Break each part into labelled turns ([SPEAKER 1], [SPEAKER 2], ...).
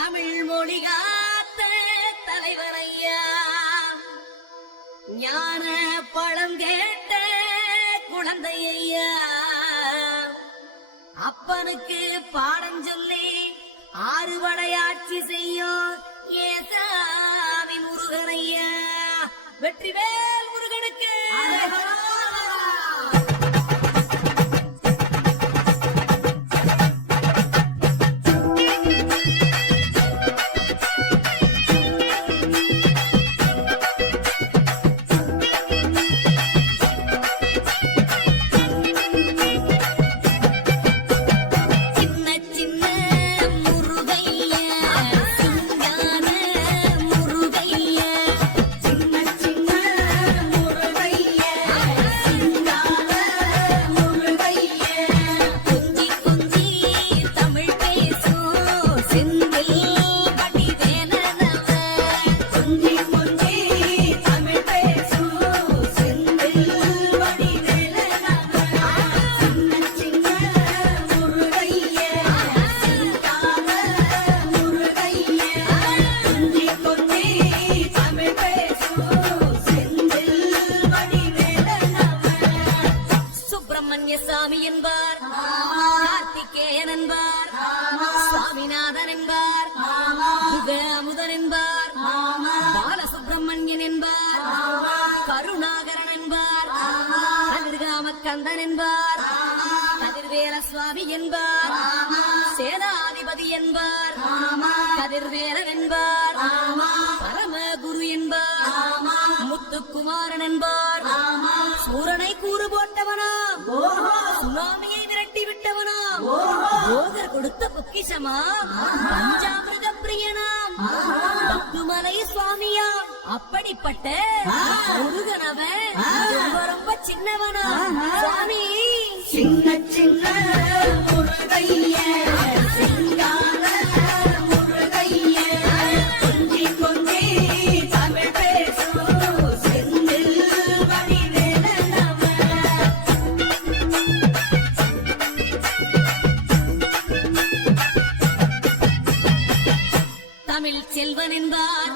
[SPEAKER 1] தமிழ் மொழி காத்த தலைவரையா ஞான பழம் கேட்ட குழந்தையா அப்பனுக்கு பாடம் சொல்லி ஆறு வளையாட்சி செய்யும் ஏசாமி முருகனையா வெற்றிவேல் கருணாகரன் என்பார். கதிர்காம கந்தன் என்பார். கதிர்வேல சுவாமி என்பார். சேனாதிபதி என்பார். கதிர்வேலன் என்பார். பரம குரு என்பார். முத்துக்குமாரன் என்பார். சூரனை கூறு போட்டவனா? சுனாமியை விரட்டி விட்டவனா? போகர் கொடுத்த பொக்கிஷமா? பஞ்சாமிரத பிரியனாம் பத்துமலை சுவாமியா அப்படிப்பட்ட முருகனவன். ரொம்ப ரொம்ப சின்னவனா. சுவாமி. சின்ன சின்ன முருகைய தமிழ் செல்வன் என்பார்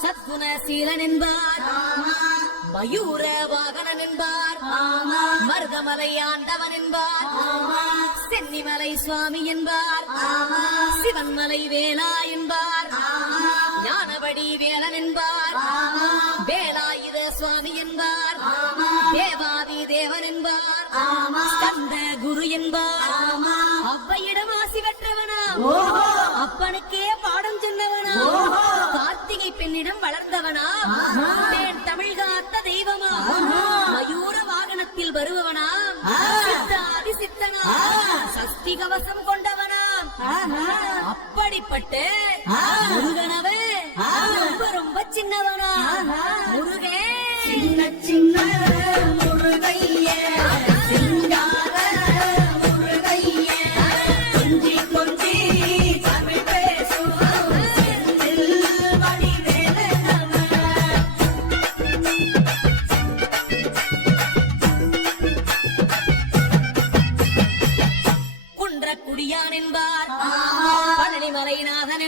[SPEAKER 1] சத்குண சீலன் என்பார் மயூர வாகனன் என்பார் மருதமலை ஆண்டவன் என்பார் சென்னிமலை சுவாமி என்பார் சிவன்மலை வேலா என்பார் ஞானபடி வேலன் என்பார் வேலாயுத சுவாமி என்பார் தேவாதி தேவன் என்பார் ஸ்கந்த குரு என்பார் அவ்வையிடம் ஆசி பெற்றவனா அப்பனுக்கே பெண்ணிடம் வளர்ந்தவனா? தேன் தமிழ் காத்த தெய்வமா? மயூர வாகனத்தில் வருபவனா? சித்தாதி சித்தனா சஷ்டி கவசம் கொண்டவனா? அப்படிப்பட்ட முருகனவே ரொம்ப ரொம்ப சின்னவனா? முருகே. சின்ன சின்ன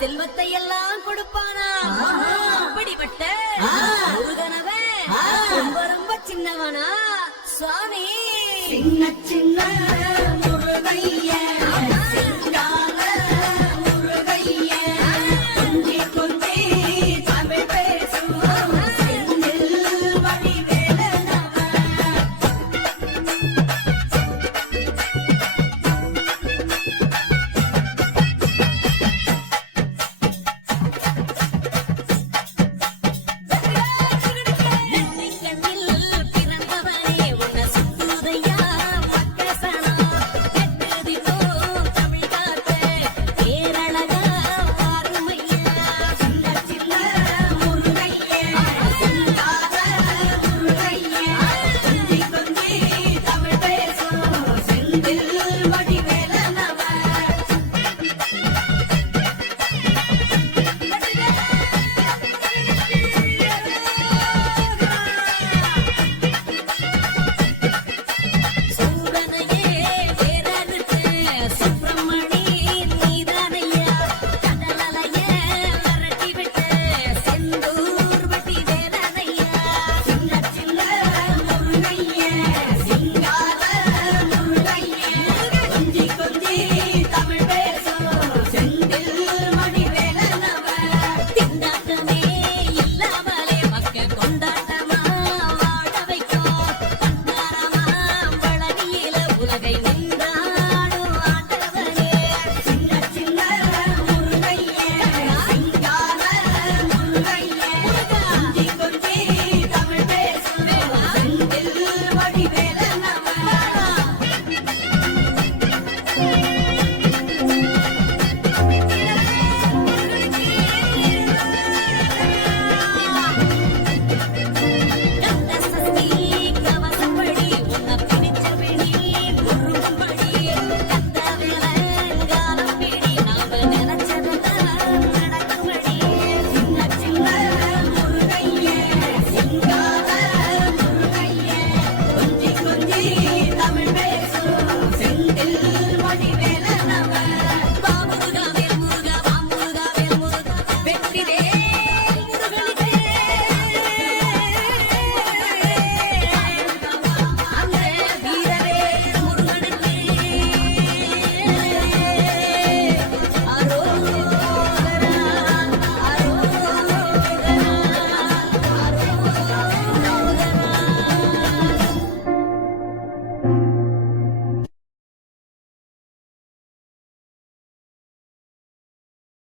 [SPEAKER 1] செல்வத்தை எல்லாம் கொடுப்பானா அப்படிப்பட்ட முருகனவன். ரொம்ப ரொம்ப சின்னவனா? சுவாமி. சின்ன சின்ன